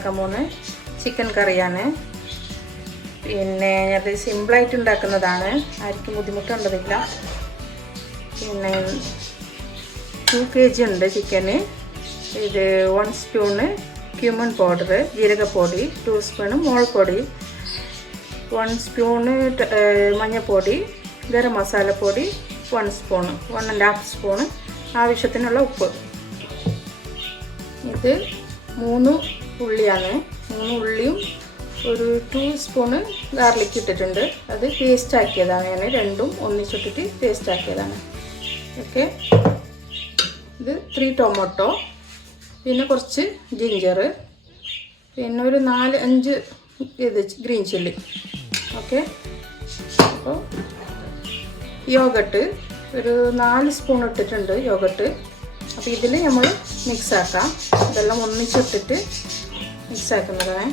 ഉണ്ടാക്കാൻ പോകുന്നത് ചിക്കൻ കറിയാണ്. പിന്നെ അത് സിമ്പിളായിട്ട് ഉണ്ടാക്കുന്നതാണ്, ആർക്കും ബുദ്ധിമുട്ടുണ്ടതില്ല. പിന്നെ 2 kg ഉണ്ട് ചിക്കന്. ഇത് 1 സ്പൂണ് cumin പൗഡർ, ജീരകപ്പൊടി, 2 സ്പൂണ് മുളകുപൊടി, 1 സ്പൂണ് മഞ്ഞൾപ്പൊടി, ഗരം മസാലപ്പൊടി 1 സ്പൂണ്, 1.5 സ്പൂണ്, ആവശ്യത്തിനുള്ള ഉപ്പ്. ഇത് 3 ഉള്ളിയാണ്. 3 ഉള്ളിയും ഒരു 2 സ്പൂണ് ഗാർലിക് ഇട്ടിട്ടുണ്ട്. അത് പേസ്റ്റ് ആക്കിയതാണ്, ഞാൻ രണ്ടും ഒന്നിച്ചിട്ടിട്ട് പേസ്റ്റ് ആക്കിയതാണ്. ഓക്കെ, ഇത് 3 ടൊമാറ്റോ, പിന്നെ കുറച്ച് ജിഞ്ചർ, പിന്നെ ഒരു 4-5 ഇത് ഗ്രീൻ ചില്ലി. ഓക്കെ, അപ്പോൾ യോഗട്ട് ഒരു 4 സ്പൂൺ ഇട്ടിട്ടുണ്ട് യോഗട്ട്. അപ്പോൾ ഇതിൽ നമ്മൾ മിക്സ് ആക്കാം. ഇതെല്ലാം ഒന്നിച്ചിട്ടിട്ട് മിക്സ് ആക്കുന്നതാണ്.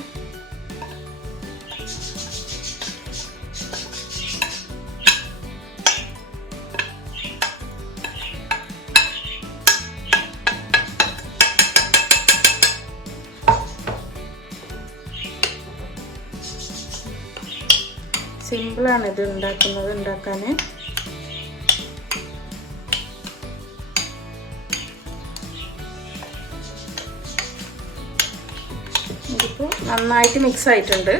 സിമ്പിളാണ് ഇത് ഉണ്ടാക്കാൻ. ഇതിപ്പോൾ നന്നായിട്ട് മിക്സ് ആയിട്ടുണ്ട്.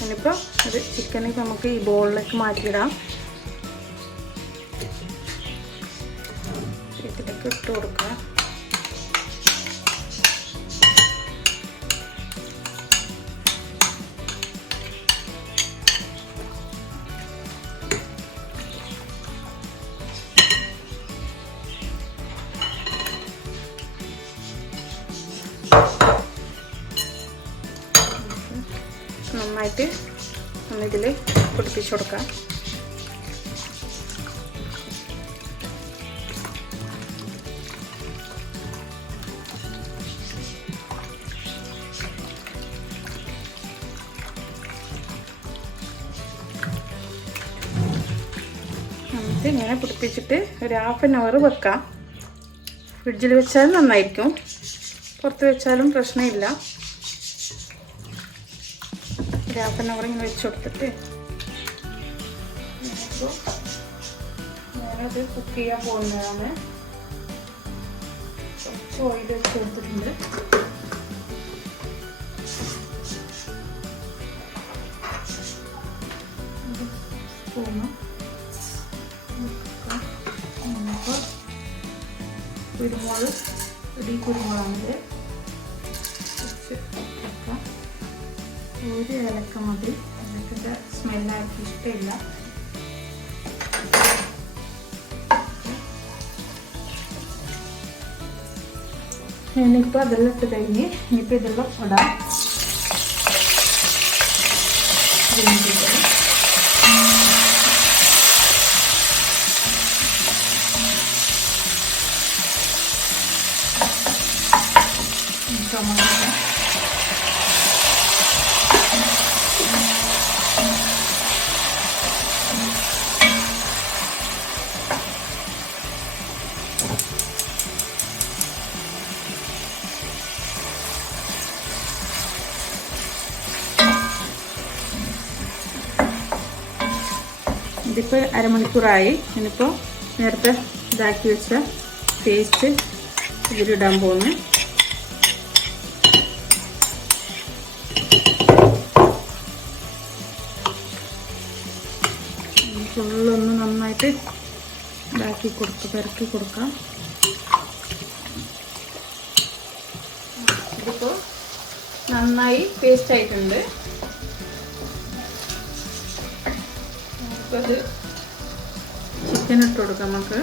ഇനിയിപ്പോൾ ഇത് ചിക്കന് നമുക്ക് ഈ ബോളിലേക്ക് മാറ്റിയിടാം. ഇതിലേക്ക് ഇട്ട് കൊടുക്കാം. നന്നായിട്ട് ഒന്നിതിൽ പിടിപ്പിച്ച് കൊടുക്കാം. എന്നിട്ട് ഇങ്ങനെ പിടിപ്പിച്ചിട്ട് ഒരു 1/2 hour വെക്കാം. ഫ്രിഡ്ജിൽ വെച്ചാൽ നന്നായിരിക്കും, പുറത്ത് വെച്ചാലും പ്രശ്നമില്ല. 1/2 hour ഇങ്ങനെ വെച്ച് കൊടുത്തിട്ട് ഞാനത് കുക്ക് ചെയ്യാൻ പോകുന്നതാണ്. കുറച്ച് ഓയിൽ വെച്ച് കൊടുത്തിട്ടുണ്ട്. സ്പൂണ് കുരുമുളക്, കുരുമുളകാണിത്. ഒരു ഏലക്ക മതി, ഏലക്കൻ്റെ സ്മെല്ലാർക്ക് ഇഷ്ടമില്ല. ഇനിയിപ്പോൾ അതെല്ലാം ഇട്ട് കഴിഞ്ഞ് ഇനിയിപ്പോൾ ഇതെല്ലാം ഇടാം. ടൊമാറ്റോ ഇതിപ്പോൾ അരമണിക്കൂറായി. ഇനിയിപ്പോൾ നേരത്തെ ഇതാക്കി വെച്ച പേസ്റ്റ് ഇതിലിടാൻ പോകുന്നു. ഫുള്ളൊന്ന് നന്നായിട്ട് ഇതാക്കി പെരക്കി കൊടുക്കാം. ഇതിപ്പോൾ നന്നായി പേസ്റ്റ് ആയിട്ടുണ്ട്. അത് ചിക്കൻ ഇട്ട് കൊടുക്കാം നമുക്ക്.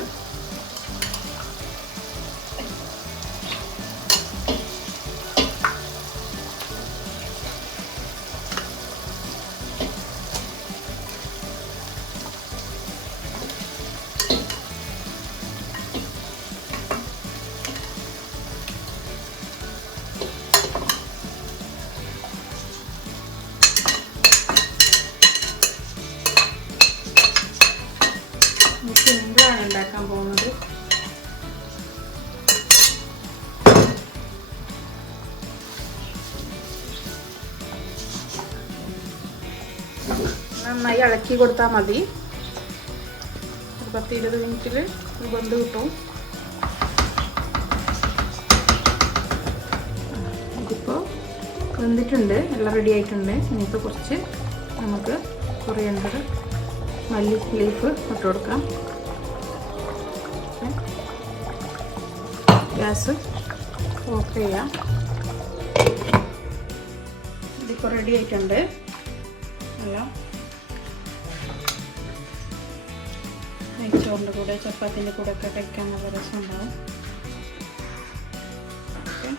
സിമ്പിളാണ് ഉണ്ടാക്കാൻ പോകുന്നത്. നന്നായി ഇളക്കി കൊടുത്താൽ മതി. ഒരു 10-20 മിനിറ്റിൽ ഇത് വെന്ത് കിട്ടും. ഇതിപ്പോൾ വെന്തിട്ടുണ്ട്, എല്ലാം റെഡി ആയിട്ടുണ്ട്. ഇനിയിപ്പോൾ കുറച്ച് നമുക്ക് കൊറിയണ്ടർ മല്ലി ലീഫ് ഇട്ട് കൊടുക്കാം. ഗ്യാസ് ഓഫ് ചെയ്യാം. ഇതിപ്പോൾ റെഡി ആയിട്ടുണ്ട്. എല്ലാം നെയ്ച്ചോറിൻ്റെ കൂടെ ചപ്പാത്തിൻ്റെ കൂടെ ഒക്കെ കഴിക്കാൻ നല്ല രസമുണ്ടാവും. ഓക്കെ.